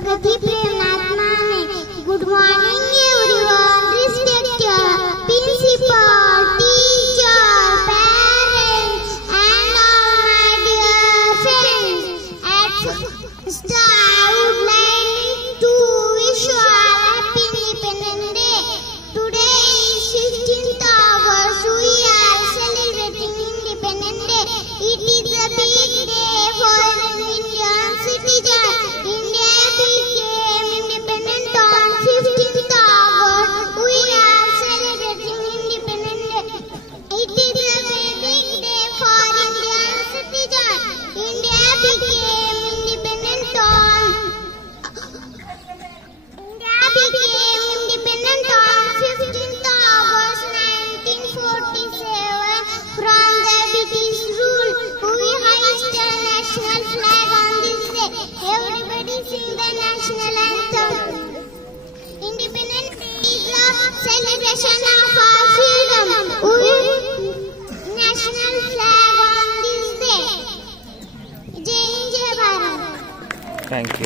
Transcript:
Pragati Premnatma mein. Good morning everyone, respected principal, teacher, parents and all my dear friends. At first I would like to wish you all happy Independence Day. Today is 15th August. We are celebrating Independence Day. It is a big day for an Indian citizen. India became independent on 15th August. We are celebrating Independence Day. It is a very big day for Indian citizen. India became independent on 15th August 1947 from the British rule. We hoist the national flag on this day. Everybody sing the national anthem. Independence Day is a celebration of our freedom. We national flag on this day. Jai Hind, Jai Bharat. Thank you.